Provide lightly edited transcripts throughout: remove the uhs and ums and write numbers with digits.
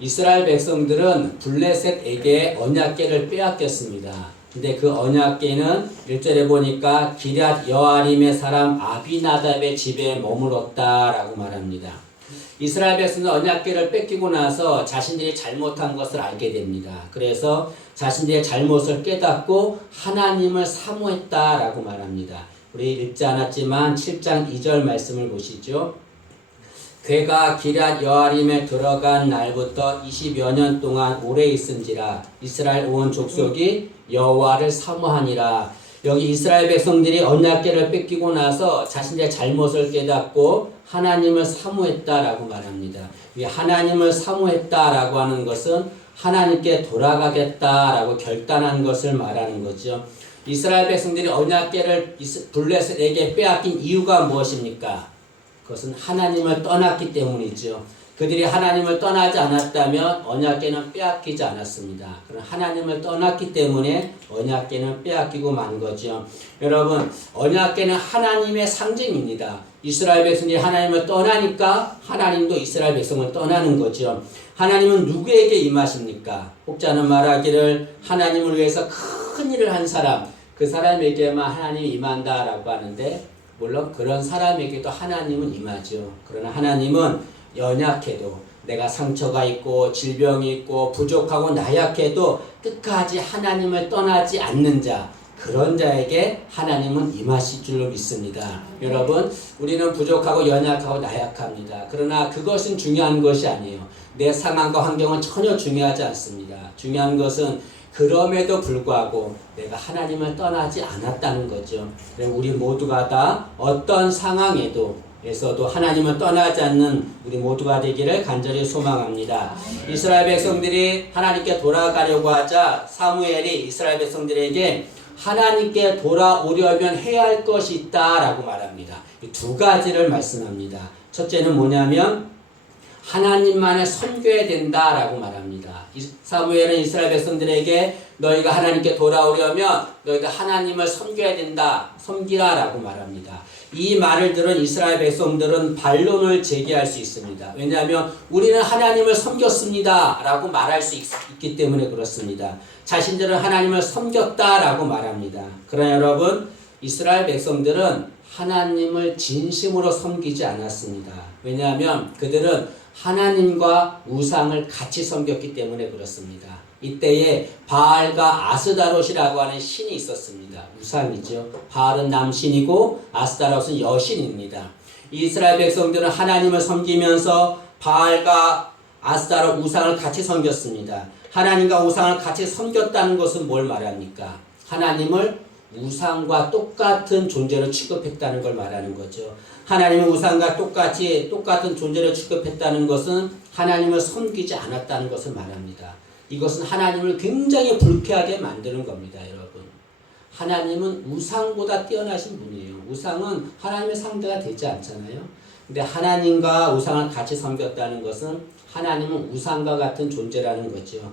이스라엘 백성들은 블레셋에게 언약궤를 빼앗겼습니다. 근데 그 언약궤는 1절에 보니까 기럇 여아림의 사람 아비나답의 집에 머물렀다라고 말합니다. 이스라엘 백성은 언약궤를 뺏기고 나서 자신들이 잘못한 것을 알게 됩니다. 그래서 자신들의 잘못을 깨닫고 하나님을 사모했다라고 말합니다. 우리 읽지 않았지만 7장 2절 말씀을 보시죠. 괴가 기럇 여아림에 들어간 날부터 20여 년 동안 오래 있은지라 이스라엘 온 족속이 여호와를 사모하니라. 여기 이스라엘 백성들이 언약궤를 뺏기고 나서 자신의 잘못을 깨닫고 하나님을 사모했다라고 말합니다. 이 하나님을 사모했다라고 하는 것은 하나님께 돌아가겠다라고 결단한 것을 말하는 거죠. 이스라엘 백성들이 언약궤를 블레셋에게 빼앗긴 이유가 무엇입니까? 그것은 하나님을 떠났기 때문이죠. 그들이 하나님을 떠나지 않았다면 언약궤는 빼앗기지 않았습니다. 그럼 하나님을 떠났기 때문에 언약궤는 빼앗기고 만 거죠. 여러분, 언약궤는 하나님의 상징입니다. 이스라엘 백성들이 하나님을 떠나니까 하나님도 이스라엘 백성을 떠나는 거죠. 하나님은 누구에게 임하십니까? 혹자는 말하기를 하나님을 위해서 큰 일을 한 사람, 그 사람에게만 하나님이 임한다라고 하는데, 물론 그런 사람에게도 하나님은 임하죠. 그러나 하나님은 연약해도, 내가 상처가 있고 질병이 있고 부족하고 나약해도 끝까지 하나님을 떠나지 않는 자, 그런 자에게 하나님은 임하실 줄로 믿습니다. 여러분, 우리는 부족하고 연약하고 나약합니다. 그러나 그것은 중요한 것이 아니에요. 내 상황과 환경은 전혀 중요하지 않습니다. 중요한 것은 그럼에도 불구하고 내가 하나님을 떠나지 않았다는 거죠. 우리 모두가 다 어떤 상황에서도 하나님을 떠나지 않는 우리 모두가 되기를 간절히 소망합니다. 이스라엘 백성들이 하나님께 돌아가려고 하자 사무엘이 이스라엘 백성들에게 하나님께 돌아오려면 해야 할 것이 있다라고 말합니다. 두 가지를 말씀합니다. 첫째는 뭐냐면 하나님만을 섬겨야 된다라고 말합니다. 사무엘은 이스라엘 백성들에게 너희가 하나님께 돌아오려면 너희가 하나님을 섬겨야 된다, 섬기라라고 말합니다. 이 말을 들은 이스라엘 백성들은 반론을 제기할 수 있습니다. 왜냐하면 우리는 하나님을 섬겼습니다 라고 말할 수 있기 때문에 그렇습니다. 자신들은 하나님을 섬겼다라고 말합니다. 그러나 여러분, 이스라엘 백성들은 하나님을 진심으로 섬기지 않았습니다. 왜냐하면 그들은 하나님과 우상을 같이 섬겼기 때문에 그렇습니다. 이때에 바알과 아스다롯이라고 하는 신이 있었습니다. 우상이죠. 바알은 남신이고 아스다롯은 여신입니다. 이스라엘 백성들은 하나님을 섬기면서 바알과 아스다롯 우상을 같이 섬겼습니다. 하나님과 우상을 같이 섬겼다는 것은 뭘 말합니까? 하나님을 우상과 똑같은 존재로 취급했다는 걸 말하는 거죠. 하나님은 우상과 똑같은 존재로 취급했다는 것은 하나님을 섬기지 않았다는 것을 말합니다. 이것은 하나님을 굉장히 불쾌하게 만드는 겁니다, 여러분. 하나님은 우상보다 뛰어나신 분이에요. 우상은 하나님의 상대가 되지 않잖아요. 근데 하나님과 우상을 같이 섬겼다는 것은 하나님은 우상과 같은 존재라는 거죠.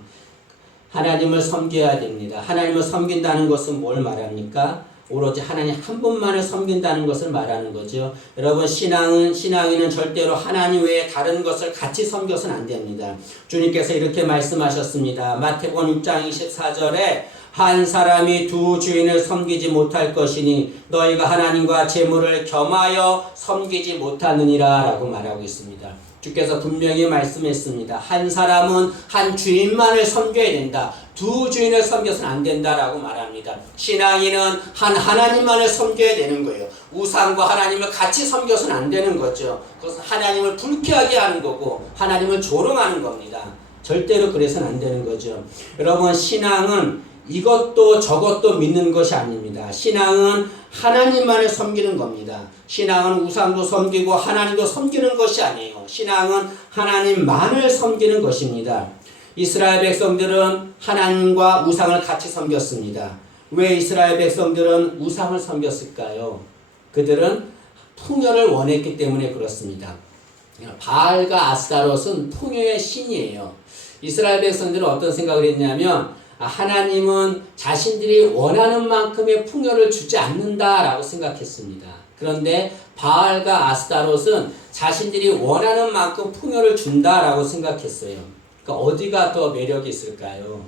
하나님을 섬겨야 됩니다. 하나님을 섬긴다는 것은 뭘 말합니까? 오로지 하나님 한 분만을 섬긴다는 것을 말하는 거죠. 여러분, 신앙인은 절대로 하나님 외에 다른 것을 같이 섬겨서는 안 됩니다. 주님께서 이렇게 말씀하셨습니다. 마태복음 6장 24절에 한 사람이 두 주인을 섬기지 못할 것이니 너희가 하나님과 재물을 겸하여 섬기지 못하느니라 라고 말하고 있습니다. 주께서 분명히 말씀했습니다. 한 사람은 한 주인만을 섬겨야 된다. 두 주인을 섬겨서는 안 된다라고 말합니다. 신앙인은 한 하나님만을 섬겨야 되는 거예요. 우상과 하나님을 같이 섬겨서는 안 되는 거죠. 그것은 하나님을 불쾌하게 하는 거고 하나님을 조롱하는 겁니다. 절대로 그래서는 안 되는 거죠. 여러분, 신앙은 이것도 저것도 믿는 것이 아닙니다. 신앙은 하나님만을 섬기는 겁니다. 신앙은 우상도 섬기고 하나님도 섬기는 것이 아니에요. 신앙은 하나님만을 섬기는 것입니다. 이스라엘 백성들은 하나님과 우상을 같이 섬겼습니다. 왜 이스라엘 백성들은 우상을 섬겼을까요? 그들은 풍요를 원했기 때문에 그렇습니다. 바알과 아스타롯은 풍요의 신이에요. 이스라엘 백성들은 어떤 생각을 했냐면 하나님은 자신들이 원하는 만큼의 풍요를 주지 않는다라고 생각했습니다. 그런데 바알과 아스타롯은 자신들이 원하는 만큼 풍요를 준다라고 생각했어요. 그러니까 어디가 더 매력이 있을까요?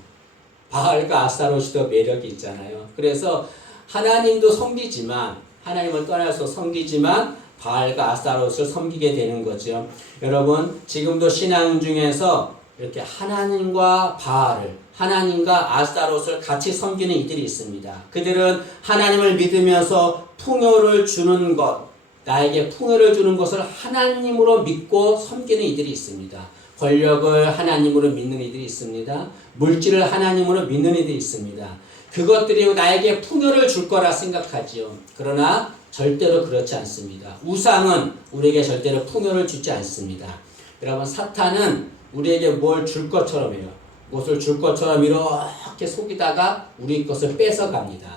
바알과 아스타롯이 더 매력이 있잖아요. 그래서 하나님도 섬기지만 하나님을 떠나서 섬기지만 바알과 아스타롯을 섬기게 되는 거죠. 여러분 지금도 신앙 중에서 이렇게 하나님과 바알을 하나님과 아스타롯을 같이 섬기는 이들이 있습니다. 그들은 하나님을 믿으면서 풍요를 주는 것, 나에게 풍요를 주는 것을 하나님으로 믿고 섬기는 이들이 있습니다. 권력을 하나님으로 믿는 이들이 있습니다. 물질을 하나님으로 믿는 이들이 있습니다. 그것들이 나에게 풍요를 줄 거라 생각하지요. 그러나 절대로 그렇지 않습니다. 우상은 우리에게 절대로 풍요를 주지 않습니다. 여러분 사탄은 우리에게 뭘 줄 것처럼 해요. 무엇을 줄 것처럼 이렇게 속이다가 우리 것을 뺏어갑니다.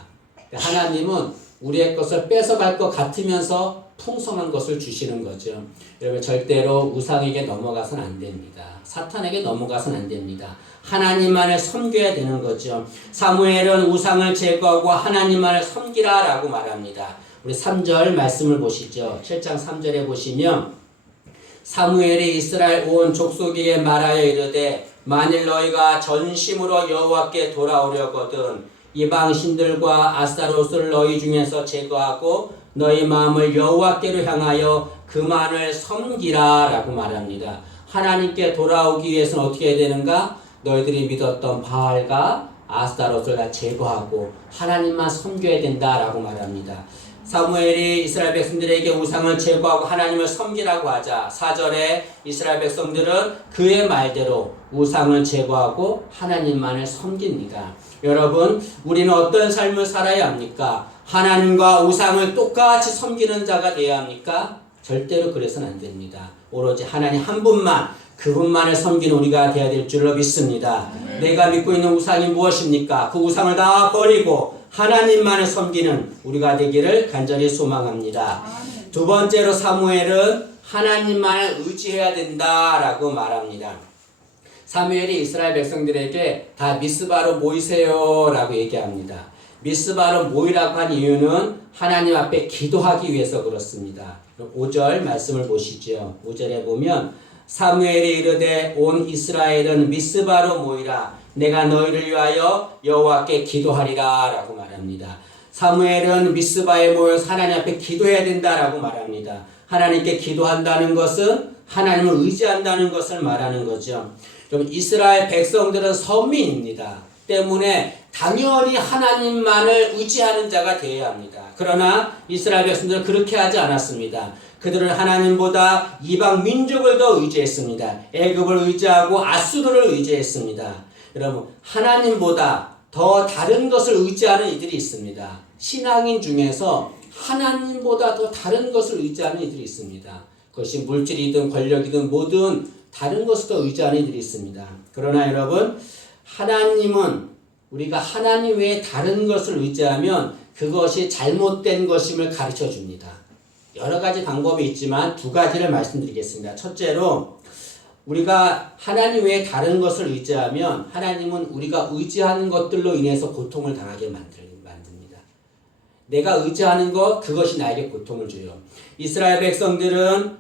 하나님은 우리의 것을 뺏어갈 것 같으면서 풍성한 것을 주시는 거죠. 여러분 절대로 우상에게 넘어가서는 안 됩니다. 사탄에게 넘어가서는 안 됩니다. 하나님만을 섬겨야 되는 거죠. 사무엘은 우상을 제거하고 하나님만을 섬기라 라고 말합니다. 우리 3절 말씀을 보시죠. 7장 3절에 보시면 사무엘이 이스라엘 온 족속에게 말하여 이르되 만일 너희가 전심으로 여호와께 돌아오려거든 이방 신들과 아스타롯을 너희 중에서 제거하고 너희 마음을 여호와께로 향하여 그만을 섬기라 라고 말합니다. 하나님께 돌아오기 위해서는 어떻게 해야 되는가? 너희들이 믿었던 바알과 아스타롯을 다 제거하고 하나님만 섬겨야 된다라고 말합니다. 사무엘이 이스라엘 백성들에게 우상을 제거하고 하나님을 섬기라고 하자 4절에 이스라엘 백성들은 그의 말대로 우상을 제거하고 하나님만을 섬깁니다. 여러분 우리는 어떤 삶을 살아야 합니까? 하나님과 우상을 똑같이 섬기는 자가 되어야 합니까? 절대로 그래서는 안 됩니다. 오로지 하나님 한 분만 그분만을 섬기는 우리가 되어야 될 줄로 믿습니다. 내가 믿고 있는 우상이 무엇입니까? 그 우상을 다 버리고 하나님만을 섬기는 우리가 되기를 간절히 소망합니다. 두 번째로 사무엘은 하나님만을 의지해야 된다라고 말합니다. 사무엘이 이스라엘 백성들에게 다 미스바로 모이세요 라고 얘기합니다. 미스바로 모이라고 한 이유는 하나님 앞에 기도하기 위해서 그렇습니다. 5절 말씀을 보시죠. 5절에 보면 사무엘이 이르되 온 이스라엘은 미스바로 모이라 내가 너희를 위하여 여호와께 기도하리라 라고 말합니다. 사무엘은 미스바에 모여서 하나님 앞에 기도해야 된다라고 말합니다. 하나님께 기도한다는 것은 하나님을 의지한다는 것을 말하는 거죠. 그럼 이스라엘 백성들은 선민입니다. 때문에 당연히 하나님만을 의지하는 자가 되어야 합니다. 그러나 이스라엘 백성들은 그렇게 하지 않았습니다. 그들은 하나님보다 이방 민족을 더 의지했습니다. 애굽을 의지하고 아수르를 의지했습니다. 여러분 하나님보다 더 다른 것을 의지하는 이들이 있습니다. 신앙인 중에서 하나님보다 더 다른 것을 의지하는 이들이 있습니다. 그것이 물질이든 권력이든 뭐든 다른 것을 더 의지하는 이들이 있습니다. 그러나 여러분 하나님은 우리가 하나님 외에 다른 것을 의지하면 그것이 잘못된 것임을 가르쳐 줍니다. 여러 가지 방법이 있지만 두 가지를 말씀드리겠습니다. 첫째로 우리가 하나님 외에 다른 것을 의지하면 하나님은 우리가 의지하는 것들로 인해서 고통을 당하게 만듭니다. 내가 의지하는 것 그것이 나에게 고통을 줘요. 이스라엘 백성들은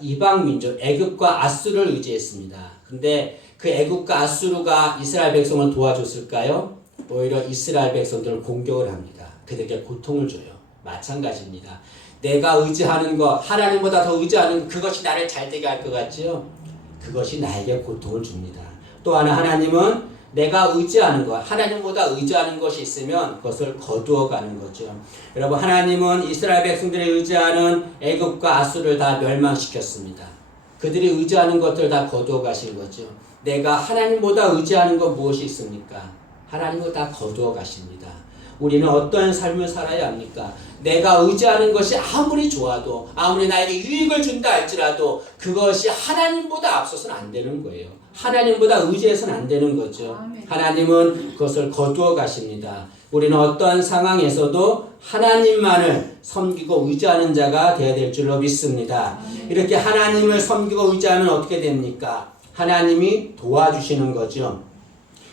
이방 민족 애굽과 아수르를 의지했습니다. 근데 그 애굽과 아수르가 이스라엘 백성을 도와줬을까요? 오히려 이스라엘 백성들을 공격을 합니다. 그들에게 고통을 줘요. 마찬가지입니다. 내가 의지하는 것, 하나님보다 더 의지하는 것, 그것이 나를 잘되게 할 것 같지요? 그것이 나에게 고통을 줍니다. 또 하나 하나님은 내가 의지하는 것, 하나님보다 의지하는 것이 있으면 그것을 거두어가는 거죠. 여러분 하나님은 이스라엘 백성들이 의지하는 애굽과 아수르를 다 멸망시켰습니다. 그들이 의지하는 것들 다 거두어 가신 거죠. 내가 하나님보다 의지하는 것 무엇이 있습니까? 하나님을 다 거두어 가십니다. 우리는 어떤 삶을 살아야 합니까? 내가 의지하는 것이 아무리 좋아도 아무리 나에게 유익을 준다 할지라도 그것이 하나님보다 앞서서는 안 되는 거예요. 하나님보다 의지해서는 안 되는 거죠. 하나님은 그것을 거두어 가십니다. 우리는 어떠한 상황에서도 하나님만을 섬기고 의지하는 자가 되어야 될 줄로 믿습니다. 이렇게 하나님을 섬기고 의지하면 어떻게 됩니까? 하나님이 도와주시는 거죠.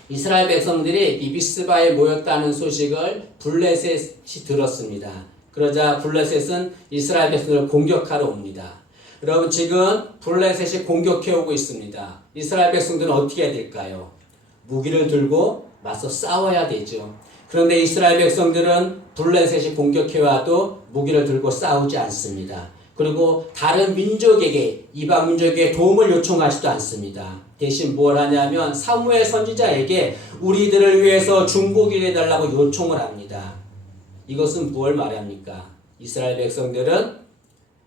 이스라엘 백성들이 미스바에 모였다는 소식을 블레셋이 들었습니다. 그러자 블레셋은 이스라엘 백성들을 공격하러 옵니다. 여러분 지금 블레셋이 공격해 오고 있습니다. 이스라엘 백성들은 어떻게 해야 될까요? 무기를 들고 맞서 싸워야 되죠. 그런데 이스라엘 백성들은 블레셋이 공격해 와도 무기를 들고 싸우지 않습니다. 그리고 다른 민족에게, 이방 민족에게 도움을 요청하지도 않습니다. 대신 뭘 하냐면 사무엘 선지자에게 우리들을 위해서 중보기를 해달라고 요청을 합니다. 이것은 뭘 말합니까? 이스라엘 백성들은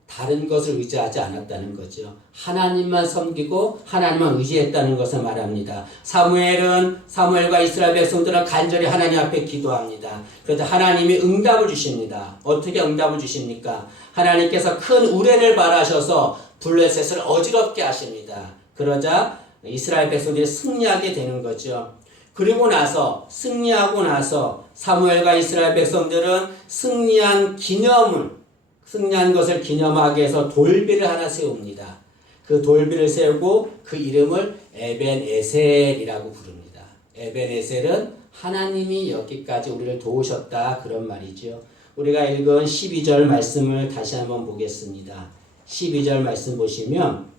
다른 것을 의지하지 않았다는 거죠. 하나님만 섬기고 하나님만 의지했다는 것을 말합니다. 사무엘과 이스라엘 백성들은 간절히 하나님 앞에 기도합니다. 그래서 하나님이 응답을 주십니다. 어떻게 응답을 주십니까? 하나님께서 큰 우레를 발하셔서 블레셋을 어지럽게 하십니다. 그러자 이스라엘 백성들이 승리하게 되는 거죠. 그리고 나서 승리하고 나서 사무엘과 이스라엘 백성들은 승리한 것을 기념하기 위해서 돌비를 하나 세웁니다. 그 돌비를 세우고 그 이름을 에벤에셀이라고 부릅니다. 에벤에셀은 하나님이 여기까지 우리를 도우셨다 그런 말이죠. 우리가 읽은 12절 말씀을 다시 한번 보겠습니다. 12절 말씀 보시면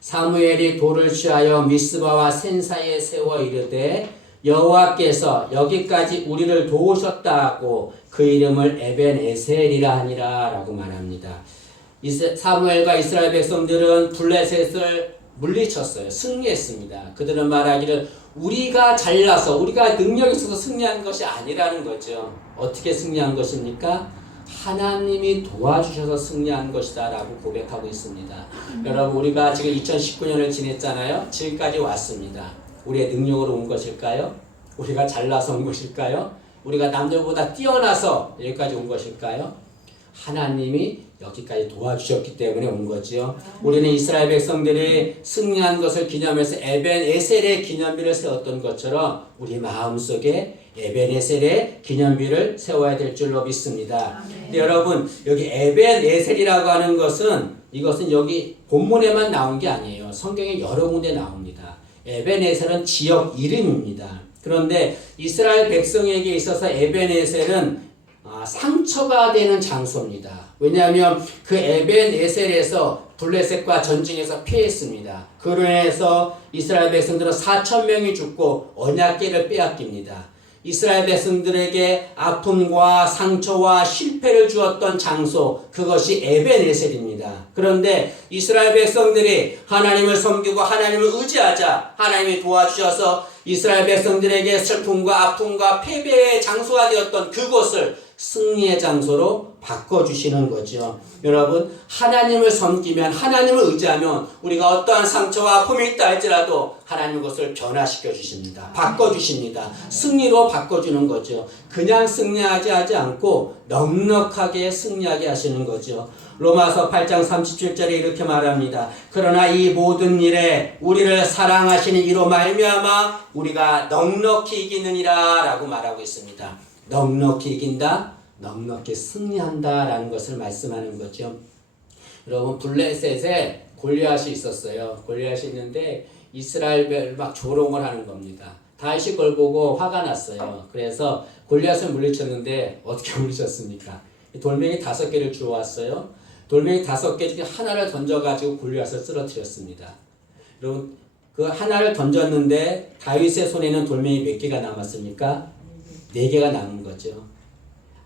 사무엘이 돌을 취하여 미스바와 센 사이에 세워 이르되 여호와께서 여기까지 우리를 도우셨다고 그 이름을 에벤에셀이라 하니라 라고 말합니다. 사무엘과 이스라엘 백성들은 블레셋을 물리쳤어요. 승리했습니다. 그들은 말하기를 우리가 잘나서 우리가 능력이 있어서 승리한 것이 아니라는 거죠. 어떻게 승리한 것입니까? 하나님이 도와주셔서 승리한 것이다 라고 고백하고 있습니다. 여러분 우리가 지금 2019년을 지냈잖아요. 지금까지 왔습니다. 우리의 능력으로 온 것일까요? 우리가 잘나서 온 것일까요? 우리가 남들보다 뛰어나서 여기까지 온 것일까요? 하나님이 여기까지 도와주셨기 때문에 온 거지요. 우리는 이스라엘 백성들이 승리한 것을 기념해서 에벤에셀의 기념비를 세웠던 것처럼 우리 마음속에 에벤에셀의 기념비를 세워야 될 줄로 믿습니다. 근데 여러분 여기 에벤에셀이라고 하는 것은 이것은 여기 본문에만 나온 게 아니에요. 성경에 여러 군데 나옵니다. 에벤에셀은 지역 이름입니다. 그런데 이스라엘 백성에게 있어서 에벤에셀은 상처가 되는 장소입니다. 왜냐하면 그 에벤에셀에서 블레셋과 전쟁에서 패했습니다. 그로 인해서 이스라엘 백성들은 4,000명이 죽고 언약궤를 빼앗깁니다. 이스라엘 백성들에게 아픔과 상처와 실패를 주었던 장소, 그것이 에벤에셀입니다. 그런데 이스라엘 백성들이 하나님을 섬기고 하나님을 의지하자 하나님이 도와주셔서 이스라엘 백성들에게 슬픔과 아픔과 패배의 장소가 되었던 그곳을 승리의 장소로 바꿔주시는 거죠. 여러분 하나님을 섬기면 하나님을 의지하면 우리가 어떠한 상처와 아픔이 있다 할지라도 하나님 그것을 변화시켜 주십니다. 바꿔주십니다. 승리로 바꿔주는 거죠. 그냥 승리하지 않고 넉넉하게 승리하게 하시는 거죠. 로마서 8장 37절에 이렇게 말합니다. 그러나 이 모든 일에 우리를 사랑하시는 이로 말미암아 우리가 넉넉히 이기느니라 라고 말하고 있습니다. 넉넉히 이긴다, 넉넉히 승리한다 라는 것을 말씀하는 거죠. 여러분 블레셋에 골리앗이 있었어요. 골리앗이 있는데 이스라엘을 막 조롱을 하는 겁니다. 다윗이 그걸 보고 화가 났어요. 그래서 골리앗을 물리쳤는데 어떻게 물리쳤습니까? 돌멩이 5개를 주워왔어요. 돌멩이 5개 중에 하나를 던져가지고 골리앗을 쓰러뜨렸습니다. 여러분 그 하나를 던졌는데 다윗의 손에는 돌멩이 몇 개가 남았습니까? 4개가 남은 거죠.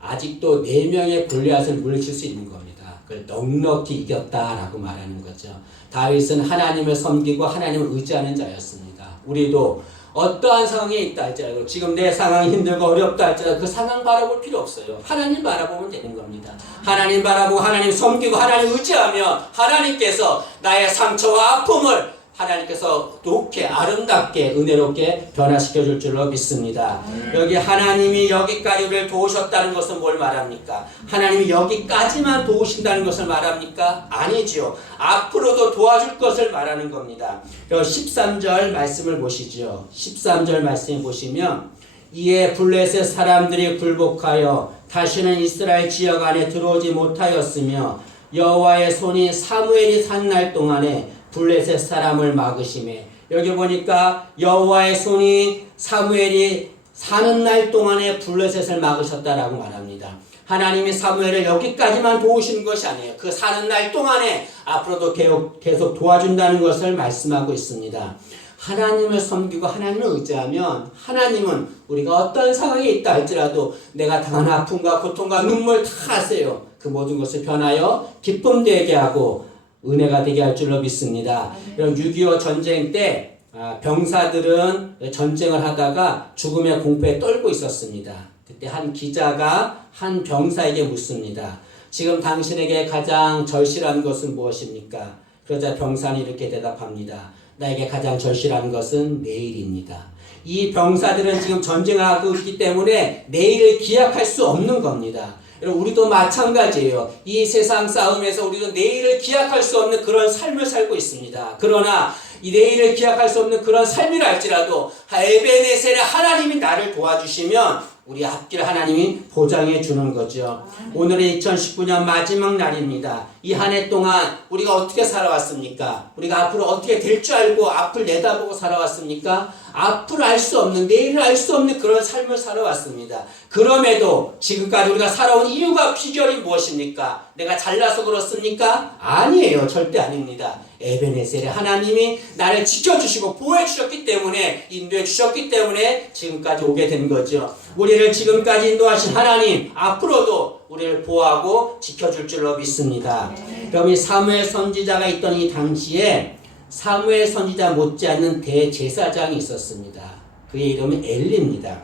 아직도 4명의 골리앗을 물리칠 수 있는 겁니다. 그걸 넉넉히 이겼다라고 말하는 거죠. 다윗은 하나님을 섬기고 하나님을 의지하는 자였습니다. 우리도 어떠한 상황에 있다 할지라도 지금 내 상황이 힘들고 어렵다 할지라도 그 상황 바라볼 필요 없어요. 하나님 바라보면 되는 겁니다. 하나님 바라보고 하나님 섬기고 하나님 의지하면 하나님께서 나의 상처와 아픔을 하나님께서 높게 아름답게 은혜롭게 변화시켜 줄 줄로 믿습니다. 여기 하나님이 여기까지 우리를 도우셨다는 것은 뭘 말합니까? 하나님이 여기까지만 도우신다는 것을 말합니까? 아니지요. 앞으로도 도와줄 것을 말하는 겁니다. 13절 말씀을 보시죠. 13절 말씀 보시면 이에 블레셋 사람들이 굴복하여 다시는 이스라엘 지역 안에 들어오지 못하였으며 여호와의 손이 사무엘이 산 날 동안에 블레셋 사람을 막으심에 여기 보니까 여호와의 손이 사무엘이 사는 날 동안에 블레셋을 막으셨다라고 말합니다. 하나님이 사무엘을 여기까지만 도우시는 것이 아니에요. 그 사는 날 동안에 앞으로도 계속 도와준다는 것을 말씀하고 있습니다. 하나님을 섬기고 하나님을 의지하면 하나님은 우리가 어떤 상황에 있다 할지라도 내가 당한 아픔과 고통과 눈물 다 아세요. 그 모든 것을 변하여 기쁨 되게 하고 은혜가 되게 할 줄로 믿습니다. 이런 6.25 전쟁 때 병사들은 전쟁을 하다가 죽음의 공포에 떨고 있었습니다. 그때 한 기자가 한 병사에게 묻습니다. 지금 당신에게 가장 절실한 것은 무엇입니까? 그러자 병사는 이렇게 대답합니다. 나에게 가장 절실한 것은 내일입니다. 이 병사들은 지금 전쟁을 하고 있기 때문에 내일을 기약할 수 없는 겁니다. 우리도 마찬가지예요. 이 세상 싸움에서 우리도 내일을 기약할 수 없는 그런 삶을 살고 있습니다. 그러나 이 내일을 기약할 수 없는 그런 삶이라 할지라도 에베네셀의 하나님이 나를 도와주시면 우리 앞길 하나님이 보장해 주는 거죠. 오늘은 2019년 마지막 날입니다. 이 한 해 동안 우리가 어떻게 살아왔습니까? 우리가 앞으로 어떻게 될 줄 알고 앞을 내다보고 살아왔습니까? 앞을 알 수 없는, 내일을 알 수 없는 그런 삶을 살아왔습니다. 그럼에도 지금까지 우리가 살아온 이유가 비결이 무엇입니까? 내가 잘나서 그렇습니까? 아니에요. 절대 아닙니다. 에베네셀의 하나님이 나를 지켜주시고 보호해 주셨기 때문에, 인도해 주셨기 때문에 지금까지 오게 된 거죠. 우리를 지금까지 인도하신 하나님 앞으로도 우리를 보호하고 지켜줄 줄로 믿습니다. 그럼 이 사무엘 선지자가 있던 이 당시에 사무엘 선지자 못지않는 대제사장이 있었습니다. 그의 이름은 엘리입니다.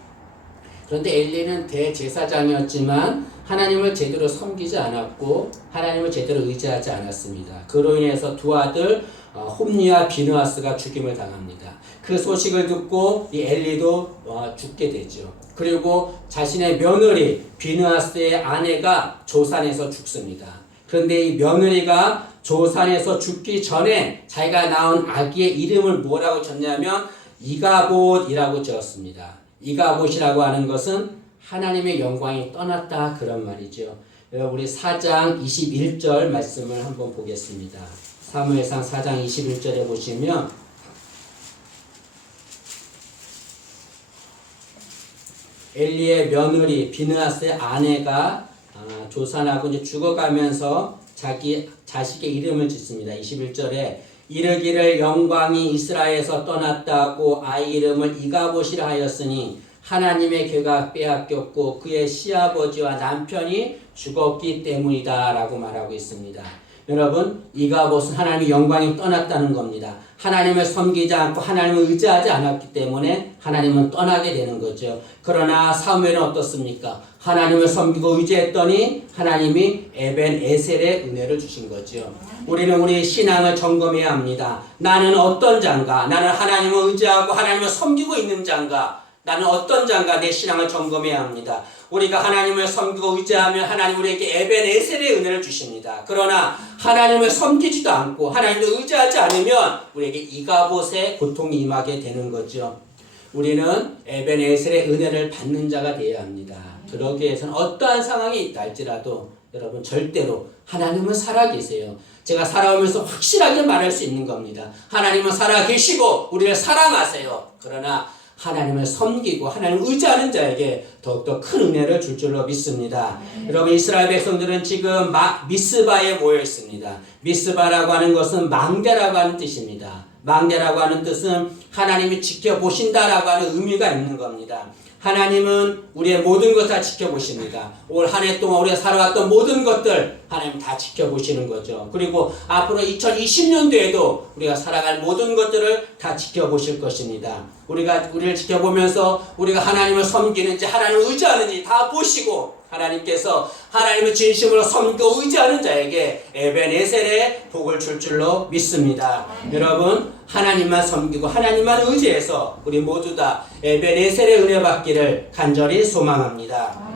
그런데 엘리는 대제사장이었지만 하나님을 제대로 섬기지 않았고 하나님을 제대로 의지하지 않았습니다. 그로 인해서 두 아들 홈리와 비느하스가 죽임을 당합니다. 그 소식을 듣고 이 엘리도 죽게 되죠. 그리고 자신의 며느리 비느하스의 아내가 조산에서 죽습니다. 그런데 이 며느리가 조산에서 죽기 전에 자기가 낳은 아기의 이름을 뭐라고 졌냐면 이가봇이라고 지었습니다. 이가봇이라고 하는 것은 하나님의 영광이 떠났다 그런 말이죠. 우리 4장 21절 말씀을 한번 보겠습니다. 사무엘상 4장 21절에 보시면 엘리의 며느리 비느하스의 아내가 조산하고 이제 죽어가면서 자기 자식의 이름을 짓습니다. 21절에 이르기를 영광이 이스라엘에서 떠났다고 아이 이름을 이가봇이라 하였으니 하나님의 괴가 빼앗겼고 그의 시아버지와 남편이 죽었기 때문이다 라고 말하고 있습니다. 여러분, 이가봇은 하나님의 영광이 떠났다는 겁니다. 하나님을 섬기지 않고 하나님을 의지하지 않았기 때문에 하나님은 떠나게 되는 거죠. 그러나 사무엘은 어떻습니까? 하나님을 섬기고 의지했더니 하나님이 에벤에셀의 은혜를 주신 거죠. 우리는 우리 신앙을 점검해야 합니다. 나는 어떤 자인가? 나는 하나님을 의지하고 하나님을 섬기고 있는 자인가? 나는 어떤 자인가? 내 신앙을 점검해야 합니다. 우리가 하나님을 섬기고 의지하면 하나님 우리에게 에벤에셀의 은혜를 주십니다. 그러나 하나님을 섬기지도 않고 하나님을 의지하지 않으면 우리에게 이가봇의 고통이 임하게 되는 거죠. 우리는 에벤에셀의 은혜를 받는 자가 되어야 합니다. 그러기 위해서는 어떠한 상황이 있다 할지라도 여러분 절대로 하나님은 살아계세요. 제가 살아오면서 확실하게 말할 수 있는 겁니다. 하나님은 살아계시고 우리를 사랑하세요. 그러나 하나님을 섬기고 하나님을 의지하는 자에게 더욱더 큰 은혜를 줄 줄로 믿습니다. 여러분, 이스라엘 백성들은 지금 미스바에 모여 있습니다. 미스바라고 하는 것은 망대라고 하는 뜻입니다. 망대라고 하는 뜻은 하나님이 지켜보신다라고 하는 의미가 있는 겁니다. 하나님은 우리의 모든 것 다 지켜보십니다. 올 한 해 동안 우리가 살아왔던 모든 것들 하나님 다 지켜보시는 거죠. 그리고 앞으로 2020년도에도 우리가 살아갈 모든 것들을 다 지켜보실 것입니다. 우리를 지켜보면서 우리가 하나님을 섬기는지 하나님을 의지하는지 다 보시고 하나님께서 하나님을 진심으로 섬기고 의지하는 자에게 에벤에셀의 복을 줄 줄로 믿습니다. 여러분, 하나님만 섬기고 하나님만 의지해서 우리 모두 다 에벤에셀의 은혜 받기를 간절히 소망합니다.